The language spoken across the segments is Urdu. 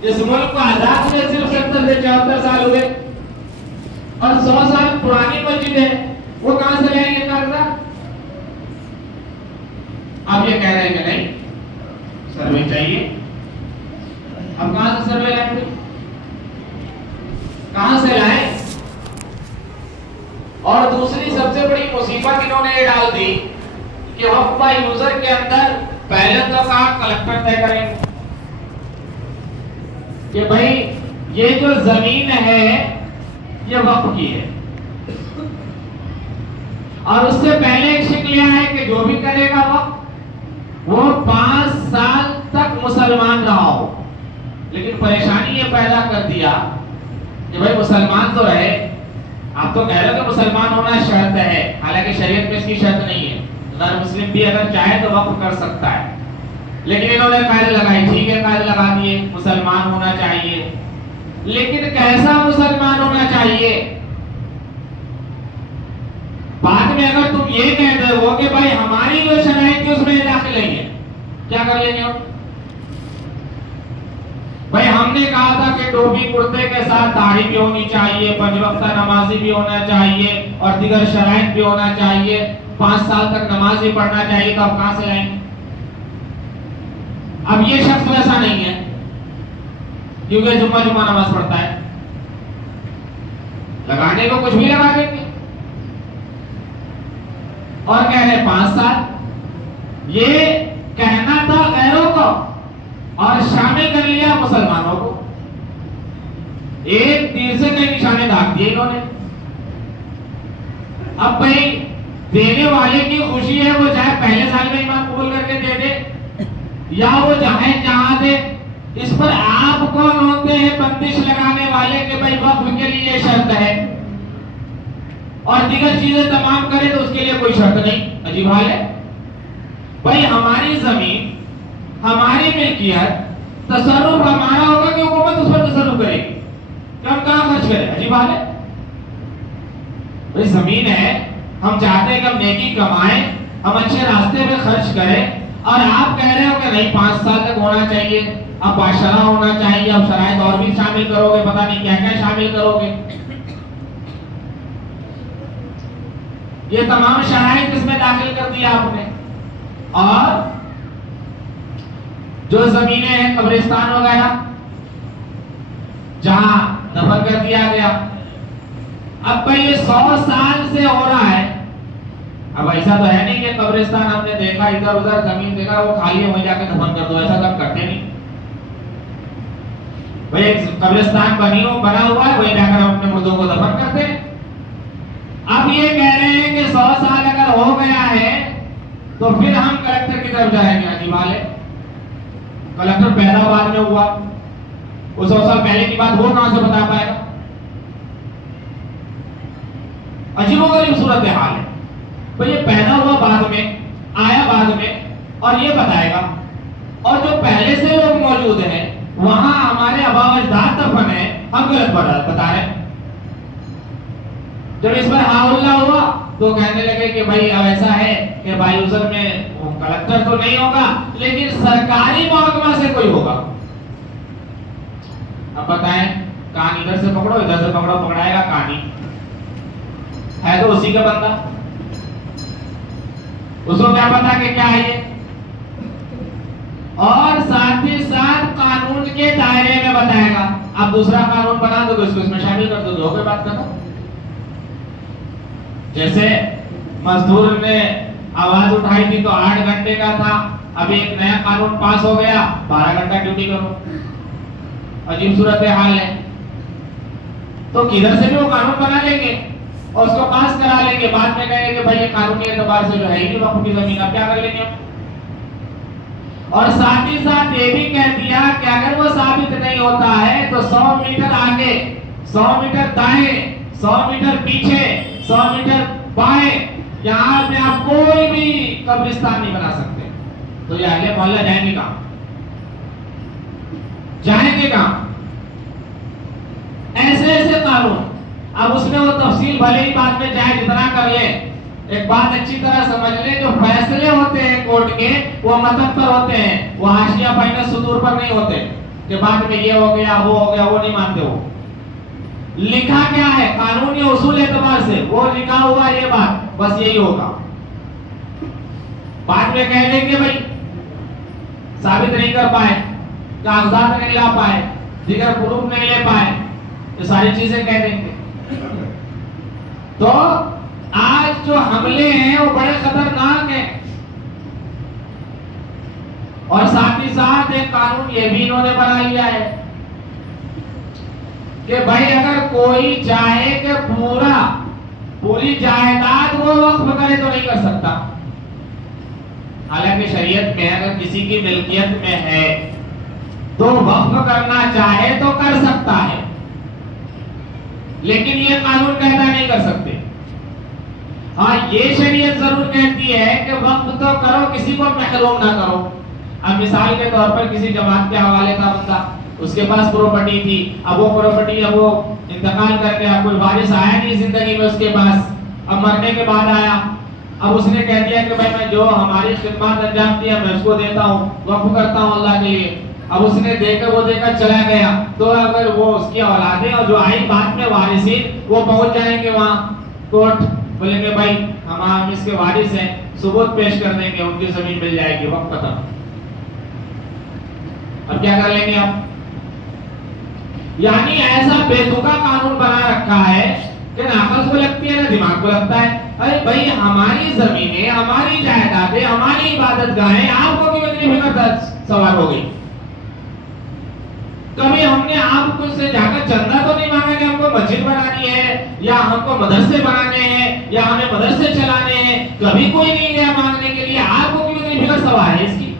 اس ملک کو آزاد ہوئے صرف 70 سے 74 سال ہوئے، اور 100 سال پرانی مسجد ہے، وہ کہاں سے لائیں گے قرضہ؟ اب یہ کہہ رہے ہیں کہ نہیں سروے چاہیے، اب کہاں سے سروے لائیں گے؟ کہاں سے لائیں؟ اور دوسری سب سے بڑی مصیبت انہوں نے یہ ڈال دی کہ وقف بائی یوزر کے اندر پہلے تو کہا کلکٹر طے کریں گے کہ بھائی یہ جو زمین ہے یہ وقف کی ہے، اور اس سے پہلے ایک شک لیا ہے کہ جو بھی کرے گا وقف وہ 5 سال تک مسلمان رہا ہو۔ لیکن پریشانی یہ پیدا کر دیا کہ بھائی مسلمان تو ہے، آپ تو کہہ رہے ہو کہ مسلمان ہونا شرط ہے، حالانکہ شریعت میں اس کی شرط نہیں ہے، غیر مسلم بھی اگر چاہے تو وقف کر سکتا ہے، لیکن انہوں نے قید لگائی، ٹھیک ہے قید لگا دیے مسلمان ہونا چاہیے، لیکن کیسا مسلمان ہونا چاہیے؟ بعد میں اگر تم یہ کہتے ہو کہ بھائی ہماری جو شرائط تھی اس میں داخل نہیں ہے، کیا کر لیں گے ہم؟ بھائی ہم نے کہا تھا کہ ٹوپی کرتے کے ساتھ داڑھی بھی ہونی چاہیے، 5 وقتہ نمازی بھی ہونا چاہیے، اور دیگر شرائط بھی ہونا چاہیے، 5 سال تک نماز بھی پڑھنا چاہیے، تو اب کہاں سے لائیں گے؟ اب یہ شخص ویسا نہیں ہے کیونکہ جمعہ نماز پڑھتا ہے، لگانے کو کچھ بھی لگا دیں گے، اور کہہ رہے 5 سال۔ یہ کہنا تھا غیروں کو اور شامل کر لیا مسلمانوں کو، ایک تیر سے کئی نشانے داغ دیے انہوں نے۔ اب بھائی دینے والے کی خوشی ہے، وہ چاہے پہلے سال میں ایمان قبول کر کے دے دے یا وہ چاہے جہاں دے، اس پر آپ کون ہوتے ہیں بندش لگانے والے کہ بھائی وقف کے لیے شرط ہے اور دیگر چیزیں تمام کرے تو اس کے لیے کوئی شرط نہیں؟ عجیب حال ہے بھائی، ہماری زمین ہماری ملکیت، تصرف ہمارا ہوگا کہ حکومت اس پر تصرف کرے گی کہ ہم کہاں خرچ کریں؟ عجیب حال ہے بھائی، زمین ہے، ہم چاہتے ہیں کہ ہم نیکی کمائیں، ہم اچھے راستے میں خرچ کریں، اور آپ کہہ رہے ہو کہ نہیں 5 سال تک ہونا چاہیے، اب بادشاہ ہونا چاہیے، اب شرائط اور بھی شامل کرو گے، پتہ نہیں کیا کیا شامل کرو گے۔ یہ تمام شرائط اس میں داخل کر دیا آپ نے، اور جو زمینیں ہیں قبرستان وغیرہ جہاں دفن کر دیا گیا، اب بھائی یہ 100 سال سے ہو رہا ہے، اب ایسا تو ہے نہیں کہ قبرستان ہم نے دیکھا ادھر ادھر زمین دیکھا وہ خالی ہے وہیں جا کے دفن کر دو، ایسا تو ہم کرتے نہیں بھائی، ایک قبرستان بنا ہوا ہے وہیں جا کر ہم اپنے مردوں کو دفن کرتے ہیں۔ اب یہ کہہ رہے ہیں کہ 100 سال اگر ہو گیا ہے تو پھر ہم کلکٹر کی طرف جائیں گے۔ عجیب حال ہے، کلکٹر پیدا بعد میں ہوا، وہ 100 سال پہلے کی بات وہ کہاں سے بتا پائے گا؟ عجیب و غریب صورتحال ہے بھئی، یہ پیدا ہوا بعد میں، آیا بعد میں، اور یہ بتائے گا، اور جو پہلے سے لوگ موجود ہیں وہاں ہمارے آبا و اجداد دفن ہیں، ہم غلط بتا رہے ہیں۔ جب اس پر ہاں اللہ ہوا تو کہنے لگے کہ بھائی اب ایسا ہے کہ بائی یوزر میں کلکٹر تو نہیں ہوگا لیکن سرکاری محکمہ سے کوئی ہوگا۔ اب بتائیں، کان ادھر سے پکڑو ادھر سے پکڑو، پکڑائے گا کانی، ہے تو اسی کا بندہ، اس کو کیا پتا کہ کیا ہے یہ، اور ساتھ ہی ساتھ قانون کے دائرے میں بتائے گا۔ اب دوسرا قانون بنا دو اس کو اس میں شامل کر دو، کوئی بات کرو۔ جیسے مزدور نے آواز اٹھائی تھی تو 8 گھنٹے کا تھا، اب ایک نیا قانون پاس ہو گیا 12 گھنٹہ ڈیوٹی کرو، عجیب صورتحال ہے۔ تو کدھر سے بھی وہ قانون بنا لیں گے اور اس کو پاس کرا لیں گے، بعد میں کہیں گے کہ بھائی یہ قانونی اعتبار سے جو ہے ہی وقف کی زمین، اب کیا کر لیں گے ہم؟ اور ساتھ ہی ساتھ یہ بھی کہہ دیا کہ اگر وہ ثابت نہیں ہوتا ہے تو 100 میٹر آگے، 100 میٹر دائیں، 100 میٹر پیچھے، 100 میٹر بائیں، یہاں پہ آپ کوئی بھی قبرستان نہیں بنا سکتے۔ تو یہ اہل محلہ جائیں گے کہاں؟ جائیں گے کہاں؟ ایسے ایسے قانون۔ اب اس میں وہ تفصیل بھلے ہی بعد میں چاہے جتنا کر لے، ایک بات اچھی طرح سمجھ لیں، جو فیصلے ہوتے ہیں کورٹ کے وہ متن پر ہوتے ہیں، وہ حاشیہ بین الصدور پر نہیں ہوتے۔ کہ بعد میں یہ ہو گیا وہ نہیں مانتے. وہ لکھا کیا ہے قانونی اصول اعتبار سے وہ لکھا ہوا یہ بات بس یہی ہوگا. بعد میں کہہ دیں گے بھائی ثابت نہیں کر پائے, کاغذات نہیں لا پائے, دیگر پروف نہیں لے پائے, یہ ساری چیزیں کہہ دیں گے. تو آج جو حملے ہیں وہ بڑے خطرناک ہیں. اور ساتھ ہی ساتھ ایک قانون یہ بھی انہوں نے بنا لیا ہے کہ بھائی اگر کوئی چاہے کہ پوری جائیداد وہ وقف کرے تو نہیں کر سکتا. حالانکہ شریعت میں اگر کسی کی ملکیت میں ہے تو وقف کرنا چاہے تو کر سکتا ہے, لیکن یہ قانون کہتا نہیں کر سکتے. ہاں یہ شریعت ضرور کہتی ہے کہ وقف تو کرو, کسی کو محروم نہ کرو. اب مثال کے طور پر کسی جماعت کے حوالے کا بندہ, اس کے پاس پراپرٹی تھی, اب وہ پراپرٹی اب وہ انتقال کر گیا, کوئی وارث آیا نہیں زندگی میں اس کے پاس, اب مرنے کے بعد آیا, اب اس نے کہہ دیا کہ بھائی میں جو ہماری خدمات انجام دیا میں اس کو دیتا ہوں, وقف کرتا ہوں اللہ کے لیے. اب اس نے دے کر چلا گیا, تو اگر وہ اس کی اولادیں اور جو آئی بعد میں وارثین وہ پہنچ جائیں گے وہاں کورٹ, بولیں گے بھائی ہم اس کے وارث ہیں, ثبوت پیش کر دیں گے, ان کی زمین مل جائے گی, وقت ختم. اب کیا کر لیں گے آپ؟ یعنی ایسا بے تکا قانون بنا رکھا ہے کہ نہ عقل کو لگتی ہے نہ دماغ کو لگتا ہے. ارے بھائی ہماری زمینیں, ہماری جائیدادیں, ہماری عبادت گاہیں آپ کو کیوں اتنی فکر سوار ہو گئی؟ کبھی ہم نے آپ کو سے جا کر چندہ تو نہیں مانگا کہ ہم کو مسجد بنانی ہے یا ہم کو مدرسے بنانے ہیں یا ہمیں مدرسے چلانے ہیں, کبھی کوئی نہیں گیا مانگنے کے لیے. آپ کو کیوں اتنی فکر سوار ہے اس کی؟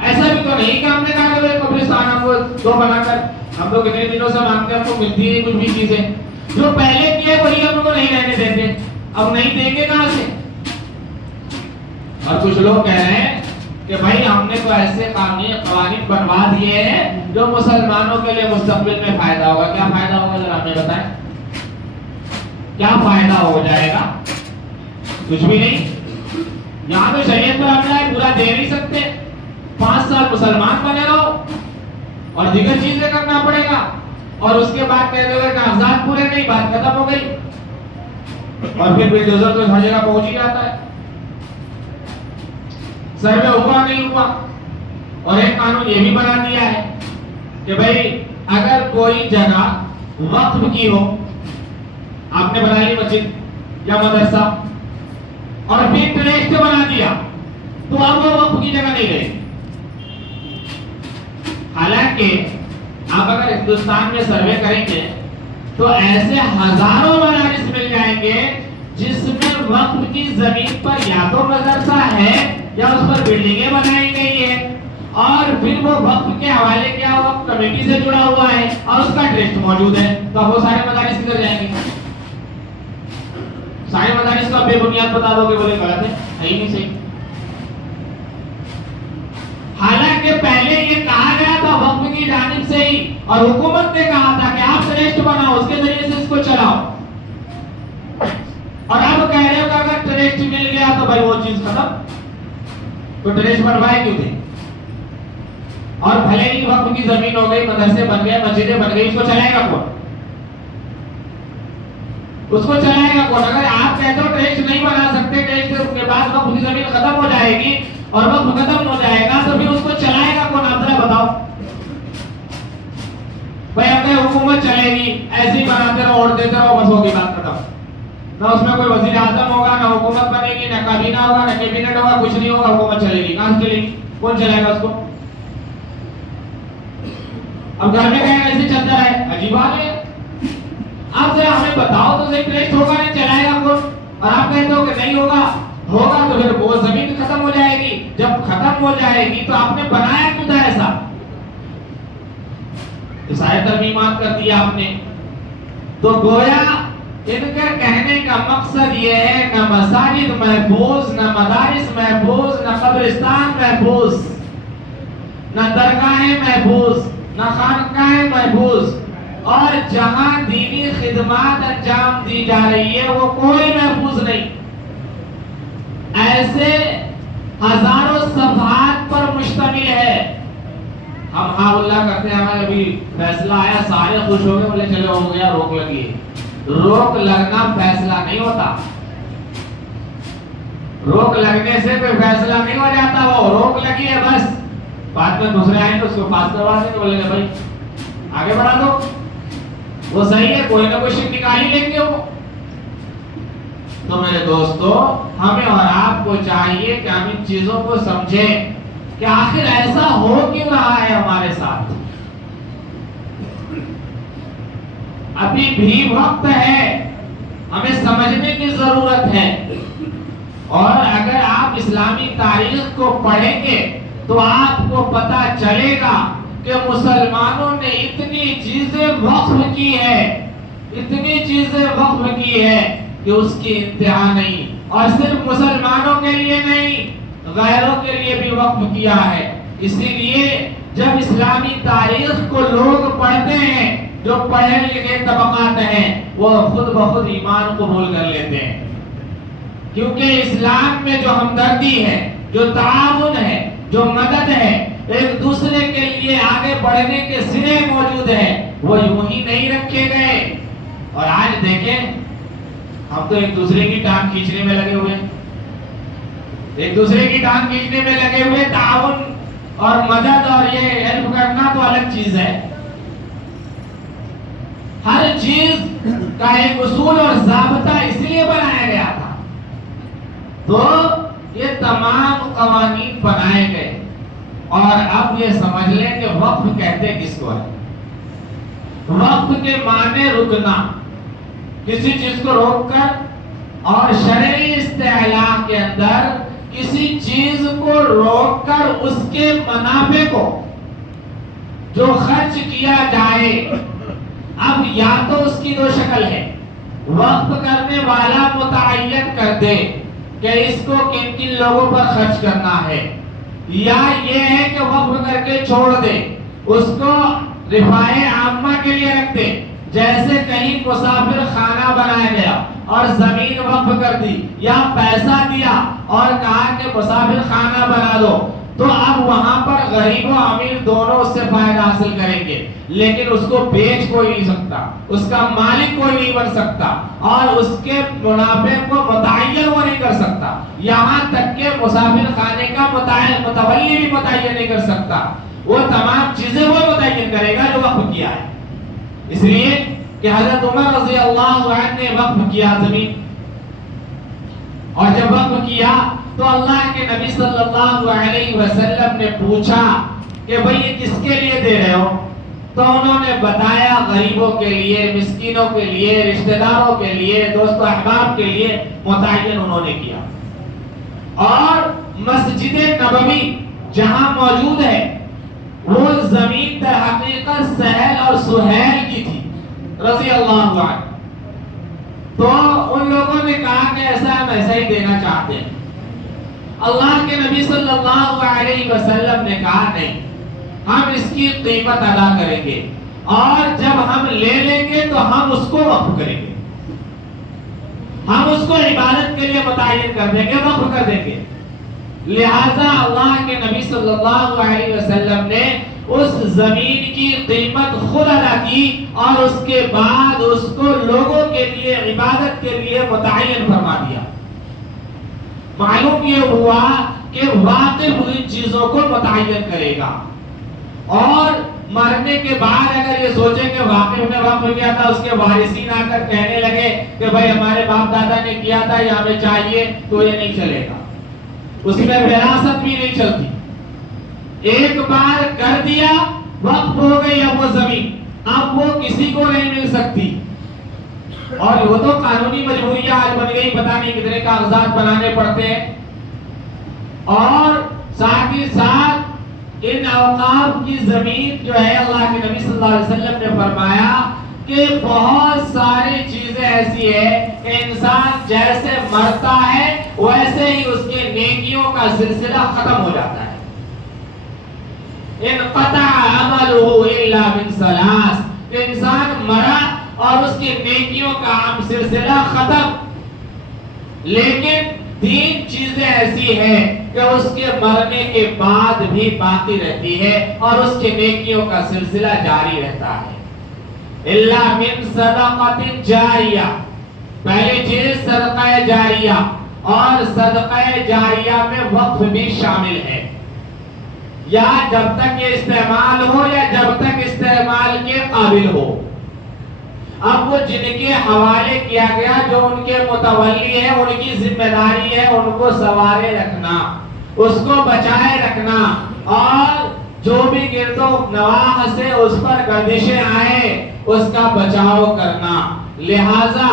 ایسا بھی تو نہیں کہ ہم نے کہا کہ قبرستان ہم کو دو بنا کر, ہم تو کتنے دنوں سے مانگتے ہیں, ہم کو ملتی نہیں کچھ بھی چیزیں. جو پہلے کیے وہی ہم کو نہیں رہنے دیتے, اب نہیں دیں گے کہاں سے؟ اور کچھ لوگ کہہ رہے ہیں کہ بھائی ہم نے تو ایسے قوانین بنوا دیے ہیں جو مسلمانوں کے لیے مستقبل میں فائدہ ہوگا. کیا فائدہ ہوگا ذرا ہمیں بتائیں, کیا فائدہ ہو جائے گا؟ کچھ بھی نہیں. یہاں تو شریعت پر حملہ ہے, پورا دے نہیں سکتے, 5 سال مسلمان بنے رہو اور دیگر چیزیں کرنا پڑے گا, اور اس کے بعد کہتے ہوئے کاغذات پورے نہیں, بات ختم ہو گئی. اور پھر بلڈوزر تو ہر جگہ پہنچ ہی جاتا ہے, سروے ہوا نہیں ہوا. اور ایک قانون یہ بھی بنا دیا ہے کہ بھائی اگر کوئی جگہ وقف کی ہو, آپ نے بنا لی مسجد یا مدرسہ اور پھر ٹرسٹ بنا دیا, تو اب وہ وقف کی جگہ نہیں رہے. حالانکہ آپ اگر ہندوستان میں سروے کریں گے تو ایسے ہزاروں مدارس مل جائیں گے جس میں وقف کی زمین پر یا تو مدرسہ ہے یا اس پر بلڈنگیں بنائی گئی ہے, اور پھر وہ وقف کے حوالے کیا وقف کمیٹی سے جڑا ہوا ہے اور اس کا ٹرسٹ موجود ہے. تو اب وہ سارے مدارس کدھر جائیں گے؟ سارے مدارس کو بے بنیاد بتا دو گے, بولے غلط ہے ہی نہیں صحیح. حالانکہ پہلے یہ کہا گیا تھا وقف کی جانب سے ہی, اور حکومت نے کہا تھا کہ آپ ٹرسٹ بناؤ, اس کے ذریعے سے اس کو چلاؤ. اور اب کہہ رہے ہو کہ اگر ٹرسٹ مل گیا تو بھائی وہ چیز ختم, تو ٹرسٹ بنوائے کیوں تھے؟ اور بھلے ہی وقف کی زمین ہو گئی, مدرسے بن گئے, مسجدیں بن گئی, اس کو چلائے گا کون؟ اس کو چلائے گا کون؟ اگر آپ کہتے ہو ٹرسٹ نہیں بنا سکتے, ٹرسٹ کے بعد وقف کی زمین ختم ہو جائے گی اور وقت ختم ہو جائے گا, تو پھر اس کو چلائے گا کون؟ آپ ذرا بتاؤ. بھائی اپنے حکومت چلے گی, ایسے ہی بناتے رہو, اور دیتے رہو, بس ہوگی بات ختم. نہ اس میں کوئی وزیر اعظم ہوگا, نہ حکومت بنے گی, نہ کابینہ ہوگا, نہ کیبنٹ ہوگا, کچھ نہیں ہوگا, حکومت چلے گی. کہاں سے چلے گی؟ کون چلائے گا اس کو؟ اب گھر میں کہیں ایسے چلتا رہے, عجیب بات ہے. آپ ذرا ہمیں بتاؤ تو صحیح, ٹرسٹ ہوگا نہیں, چلائے گا کون؟ اور آپ کہتے ہو کہ نہیں ہوگا تو پھر وہ زمین ختم ہو جائے گی. جب ختم ہو جائے گی تو آپ نے بنایا کیوں تھا ایسا؟ سارے ترمیمات کر دیا آپ نے. تو گویا ان کا کہنے کا مقصد یہ ہے, نہ مساجد محفوظ, نہ مدارس محفوظ, نہ قبرستان محفوظ, نہ درگاہیں محفوظ, نہ خانقاہیں محفوظ, اور جہاں دینی خدمات انجام دی جا رہی ہے وہ کوئی محفوظ نہیں. ایسے ہزاروں صفحات پر مشتمل ہے ہم ہاں اللہ کرتے ہیں، ہمیں ابھی فیصلہ آیا، سارے خوش ہو گئے، بولے چلے ہو گیا، روک لگی ہے۔ روک لگنا فیصلہ نہیں ہوتا، روک لگنے سے کوئی فیصلہ نہیں ہو جاتا، وہ روک لگی ہے بس، بعد میں دوسرے آئیں تو اس کو پاس کروا دیں، تو بولیں گے بھائی آگے بڑھا دو، وہ صحیح ہے، کوئی نہ کوئی شک نکال ہی لیں گے وہ۔ تو میرے دوستو، ہمیں اور آپ کو چاہیے کہ ہم ان چیزوں کو سمجھیں کہ آخر ایسا ہو کیوں رہا ہے ہمارے ساتھ۔ ابھی بھی وقت ہے، ہمیں سمجھنے کی ضرورت ہے، اور اگر آپ اسلامی تاریخ کو پڑھیں گے تو آپ کو پتا چلے گا کہ مسلمانوں نے اتنی چیزیں وقف کی ہے، اتنی چیزیں وقف کی ہے کہ اس کی انتہا نہیں، اور صرف مسلمانوں کے لیے نہیں، غیروں کے لیے بھی وقف کیا ہے۔ اسی لیے جب اسلامی تاریخ کو لوگ پڑھتے ہیں، جو پڑھے لکھے طبقات ہیں، وہ خود بخود ایمان قبول کر لیتے ہیں، کیونکہ اسلام میں جو ہمدردی ہے، جو تعاون ہے، جو مدد ہے، ایک دوسرے کے لیے آگے بڑھنے کے سرے موجود ہے، وہ یوں ہی نہیں رکھے گئے۔ اور آج دیکھیں، ہم تو ایک دوسرے کی ٹانگ کھینچنے میں لگے ہوئے، ایک دوسرے کی ٹانگ کھینچنے میں لگے ہوئے، تعاون اور مدد اور یہ ہیلپ کرنا تو الگ چیز ہے۔ ہر چیز کا ایک اصول اور ضابطہ اس لیے بنایا گیا تھا، تو یہ تمام قوانین بنائے گئے، اور اب یہ سمجھ لیں کہ وقف کہتے کس کو ہے۔ وقف کے معنی رکنا، کسی چیز کو روک کر، اور شرعی اصطلاح کے اندر کسی چیز کو روک کر اس کے منافع کو جو خرچ کیا جائے، اب یا تو اس کی دو شکل ہے، وقف کرنے والا متعین کر دے کہ اس کو کن کن لوگوں پر خرچ کرنا ہے، یا یہ ہے کہ وقف کر کے چھوڑ دے، اس کو رفاہ عامہ کے لیے رکھ دے، جیسے کہیں مسافر خانہ بنایا گیا اور زمین وقف کر دی یا پیسہ دیا اور کہا کہ مسافر خانہ بنا دو، تو اب وہاں پر غریب و امیر دونوں اس سے فائدہ حاصل کریں گے، لیکن اس کو بیچ کوئی نہیں سکتا، اس کا مالک کوئی نہیں بن سکتا، اور اس کے منافع کو متعین وہ نہیں کر سکتا، یہاں تک کہ مسافر خانے کا متولی بھی متعین نہیں کر سکتا، وہ تمام چیزیں وہ متعین کرے گا جو وقف کیا ہے۔ اس لیے کہ حضرت عمر رضی اللہ عنہ نے وقف کیا زمین، اور جب وقف کیا تو اللہ کے نبی صلی اللہ علیہ وسلم نے پوچھا کہ بھئی یہ کس کے لیے دے رہے ہو؟ تو انہوں نے بتایا غریبوں کے لیے، مسکینوں کے لیے، رشتہ داروں کے لیے، دوست و احباب کے لیے متعین انہوں نے کیا۔ اور مسجد نبوی جہاں موجود ہے، وہ زمین در حقیقت سہیل اور سہیل کی تھی رضی اللہ عنہ، تو ان لوگوں نے کہا کہ ایسا ہم ایسا ہی دینا چاہتے ہیں۔ اللہ کے نبی صلی اللہ علیہ وسلم نے کہا نہیں، ہم اس کی قیمت ادا کریں گے، اور جب ہم لے لیں گے تو ہم اس کو وقف کریں گے، ہم اس کو عبادت کے لیے متعین کر دیں گے، وقف کر دیں گے۔ لہذا اللہ کے نبی صلی اللہ علیہ وسلم نے اس زمین کی قیمت خود ادا کی، اور اس کے بعد اس کو لوگوں کے لیے، عبادت کے لیے متعین فرما دیا۔ معلوم یہ ہوا کہ واقف ان چیزوں کو متعین کرے گا، اور مرنے کے بعد اگر یہ سوچیں کہ واقف نے وقف کیا تھا، اس کے وارثین آ کر کہنے لگے کہ بھائی ہمارے باپ دادا نے کیا تھا، یہ ہمیں چاہیے، تو یہ نہیں چلے گا، اس میں وراثت بھی نہیں چلتی۔ ایک بار کر دیا، وقف ہو گئی اب وہ زمین، اب وہ کسی کو نہیں مل سکتی، اور وہ تو قانونی مجبوریاں آج بن گئی، پتہ نہیں کتنے کاغذات بنانے پڑتے ہیں، اور ساتھ ہی ساتھ ان اوقاف کی زمین جو ہے، اللہ کے نبی صلی اللہ علیہ وسلم نے فرمایا کہ بہت ساری چیزیں ایسی ہے کہ انسان جیسے مرتا ہے ویسے ہی اس کے نیکیوں کا سلسلہ ختم ہو جاتا ہے۔ انقطع عملہ الا من ثلاث، کہ انسان مرا اور اس کی نیکیوں کا عام سلسلہ ختم، لیکن تین چیزیں ایسی ہیں کہ اس کے مرنے کے بعد بھی باقی رہتی ہے اور اس کی نیکیوں کا سلسلہ جاری رہتا ہے. الا من صدقۃ جاریہ، پہلی چیز صدقہ جاریہ، اور صدقہ جاریہ میں وقف بھی شامل ہے، یا جب تک یہ استعمال ہو یا جب تک استعمال کے قابل ہو. اب وہ جن کے حوالے کیا گیا، جو ان کے متولی ہے، ان کی ذمہ داری ہے ان کو سنوارے رکھنا، اس کو بچائے رکھنا، اور جو بھی گرد و نواح سے اس پر گردشیں آئے اس کا بچاؤ کرنا. لہذا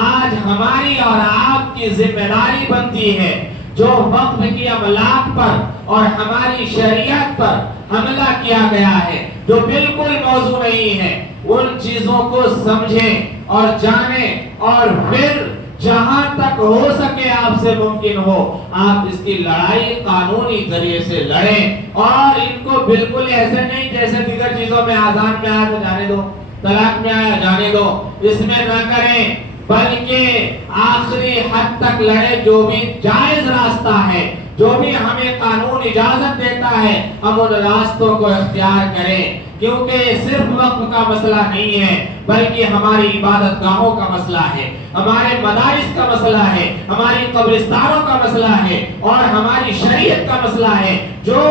آج ہماری اور آپ کی ذمہ داری بنتی ہے جو وقف کی املاک پر اور ہماری شریعت پر حملہ کیا گیا ہے، جو بالکل موضوع نہیں ہے، ان چیزوں کو سمجھیں اور جانیں، اور پھر جہاں تک ہو سکے آپ سے ممکن ہو آپ اس کی لڑائی قانونی ذریعے سے لڑیں، اور ان کو بالکل ایسے نہیں جیسے دیگر چیزوں میں آزان میں آیا تو جانے دو، طلاق میں آیا جانے دو، اس میں نہ کریں، بلکہ آخری حد تک لڑے. جو بھی جائز راستہ ہے، جو بھی ہمیں قانون اجازت دیتا ہے، ہم ان راستوں کو اختیار کریں، کیونکہ یہ صرف وقت کا مسئلہ نہیں ہے بلکہ ہماری عبادت گاہوں کا مسئلہ ہے، ہمارے مدارس کا مسئلہ ہے، ہماری قبرستانوں کا مسئلہ ہے، اور ہماری شریعت کا مسئلہ ہے. جو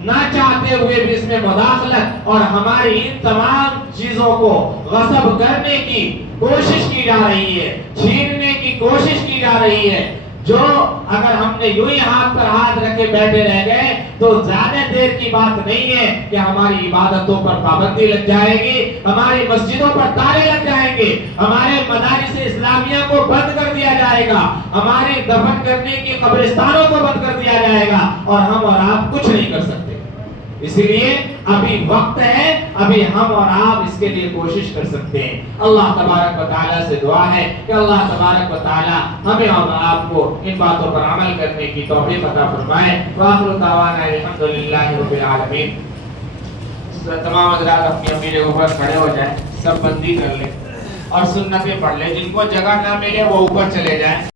نہ چاہتے ہوئے بھی اس میں مداخلت اور ہماری ان تمام چیزوں کو غصب کرنے کی کوشش کی جا رہی ہے، چھیننے کی کوشش کی جا رہی ہے، جو اگر ہم نے یوں ہی ہاتھ پر ہاتھ رکھے بیٹھے رہ گئے تو زیادہ دیر کی بات نہیں ہے کہ ہماری عبادتوں پر پابندی لگ جائے گی، ہماری مسجدوں پر تالے لگ جائیں گے، ہمارے مدارس اسلامیہ کو بند کر دیا جائے گا، ہماری دفن کرنے کی قبرستانوں کو بند کر دیا جائے گا، اور ہم اور آپ کچھ نہیں کر سکتے. اسی لیے ابھی وقت ہے، ابھی ہم اور آپ اس کے لیے کوشش کر سکتے ہیں. اللہ تبارک و تعالیٰ سے دعا ہے کہ اللہ تبارک و تعالیٰ ہمیں اور آپ کو ان باتوں پر عمل کرنے کی توفیق عطا فرمائے. وآخر دعوانا الحمدللہ رب العالمین. تمام حضرات اپنی اپنی جگہوں پر کھڑے ہو جائیں، سب بندی کر لیں اور سنتیں پڑھ لیں. جن کو جگہ نہ ملے وہ اوپر چلے جائیں.